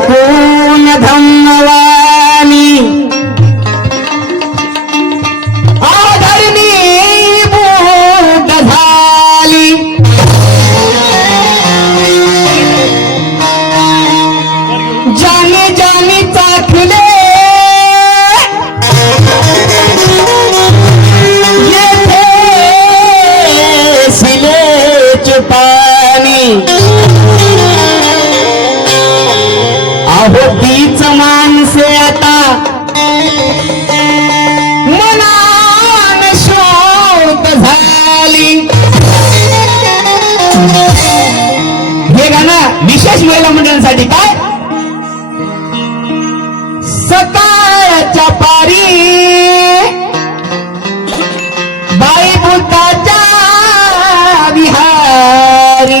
ऐकून धन्यवानी आदरणी बोध झाली जाने जाने चाखले येथे शिलेचे पाणी अहो तीच माणसे आता मनान शोक झाली. हे गाणं विशेष महिला मंडळांसाठी काय सकाळच्या पारी बाई बुद्धाच्या विहारी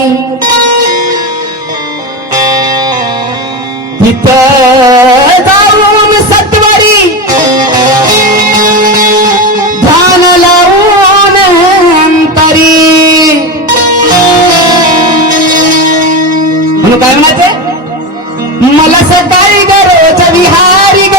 तिथं जाऊन सत्वरी ध्यान लावून अंतरी म्हणून काय म्हणायचे मला सकाळी गरोच विहारी ग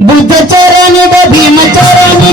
बुद्धचरणी भीमचरणी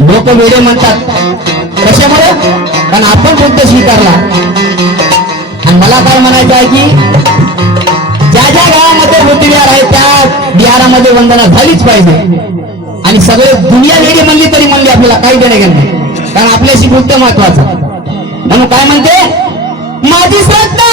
लोक वेडे म्हणतात कशामुळे कारण आपण बुद्ध स्वीकारला. आणि मला काय म्हणायचं आहे की ज्या ज्या गावामध्ये बुद्धविहार आहे त्या विहारामध्ये वंदना झालीच पाहिजे. आणि सगळे दुनिया वेडी म्हणली तरी म्हणली आपल्याला काही देणे घेणे नाही कारण आपल्याशी बुद्ध महत्वाचं. म्हणून काय म्हणते माझी श्रद्धा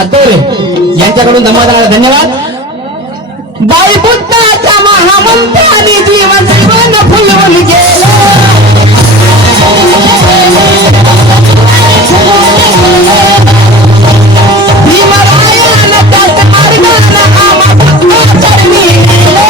हातोरे यांच्याकडून धमादाला धन्यवाद. बाई बुद्धाच्या महामंत्राने जीवन जीवन फुलवून गेलं. भीमरायानं त्याच मार्गानं आम्हा बुद्धाचरणी नेलं.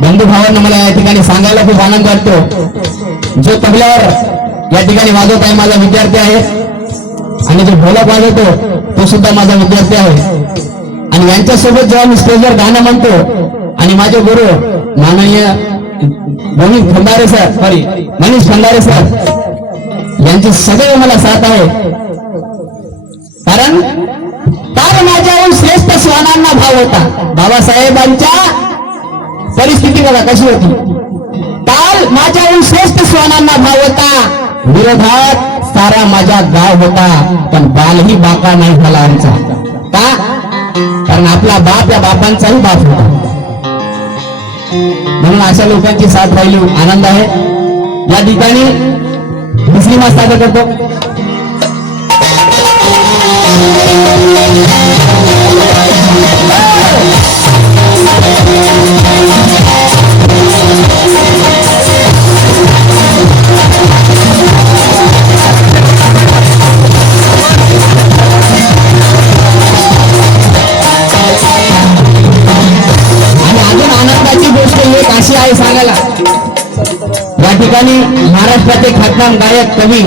बंधू भावांना मला या ठिकाणी सांगायला खूप आनंद वाटतो. जो तबल्यावर या ठिकाणी वाजवत आहे माझा विद्यार्थी आहे आणि जो ढोलक वाजवतो तो सुद्धा माझा विद्यार्थी आहे. आणि यांच्यासोबत जेव्हा मी स्टेजवर गाणं म्हणतो आणि माझे गुरु माननीय मनीष खंदारे सर यांची सदैव मला साथ आहे. कारण तार माझ्याहून श्रेष्ठ श्वानांना भाव होता. बाबासाहेबांच्या परिस्थिती बघा कशी होती. ताल माझ्याहून श्रेष्ठ श्वानांना भाव होता. विरोधात सारा माझा गाव होता. पण बालही बाका नाही झाला आमचा. का? कारण आपला बाप या बापांचाही बाप होता. म्हणून अशा लोकांची साथ राहिली आनंद आहे. या ठिकाणी दुसरी मास सादर करतो. अशी आहे सांगायला. या ठिकाणी महाराष्ट्राचे ख्यातनाम गायक कवी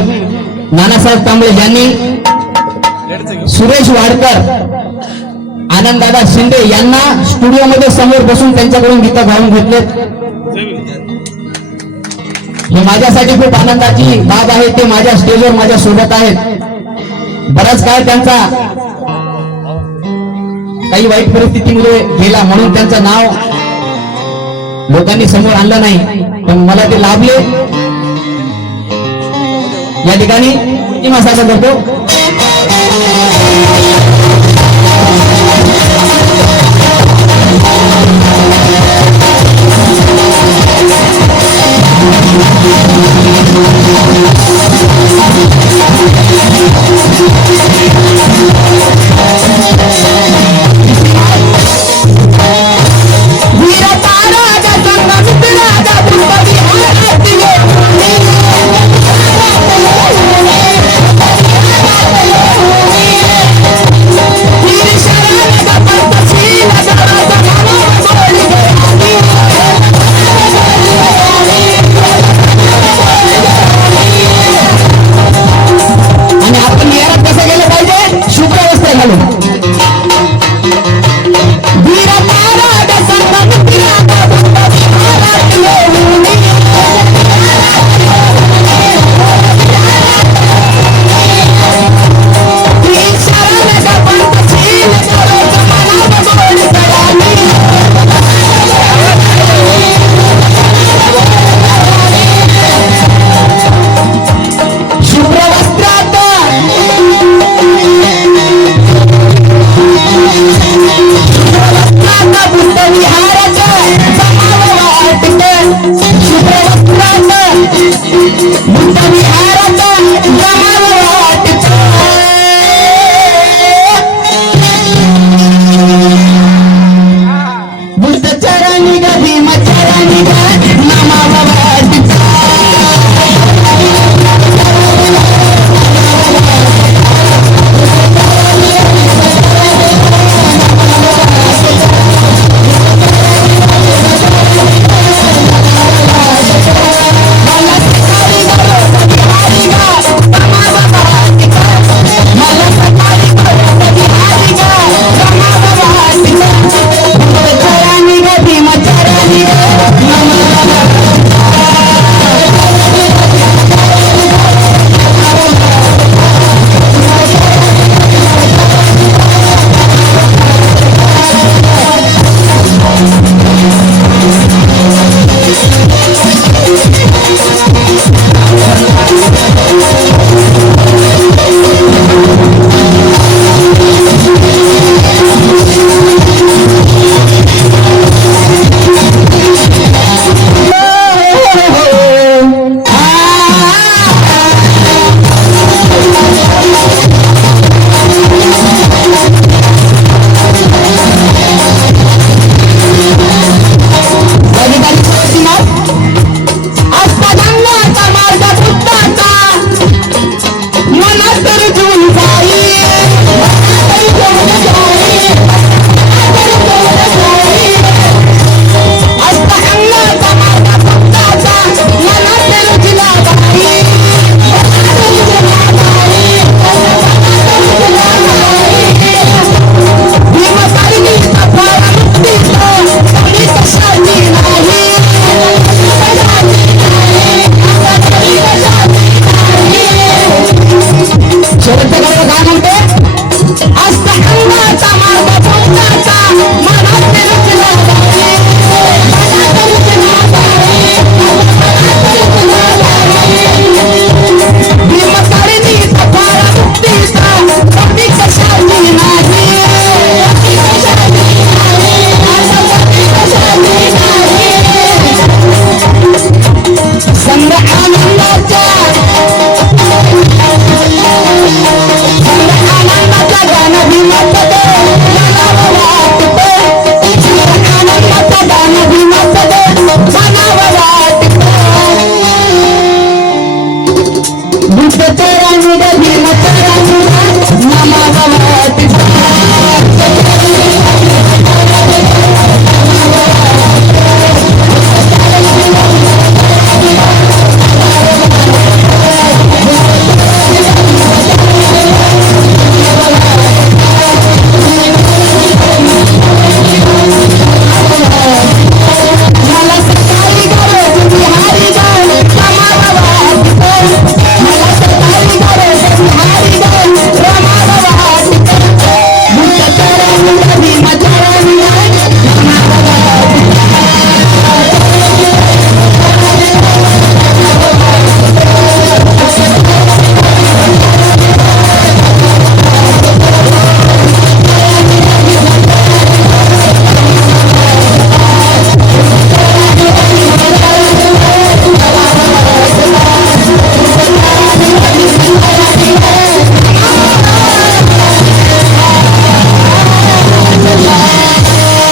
नानासाहेब कांबळे यांनी सुरेश वाडकर आनंददादा शिंदे यांना स्टुडिओमध्ये समोर बसून त्यांच्याकडून गीतं गाऊन घेतलेत. ही माझ्यासाठी खूप आनंदाची बाब आहे. ते माझ्या स्टेजवर माझ्या सोबत आहेत. बराच काळ त्यांचा काही वाईट परिस्थितीमुळे गेला म्हणून त्यांचं नाव लोकांनी समोर आणलं नाही. पण मला ते लाभले. या ठिकाणी सादर करतो.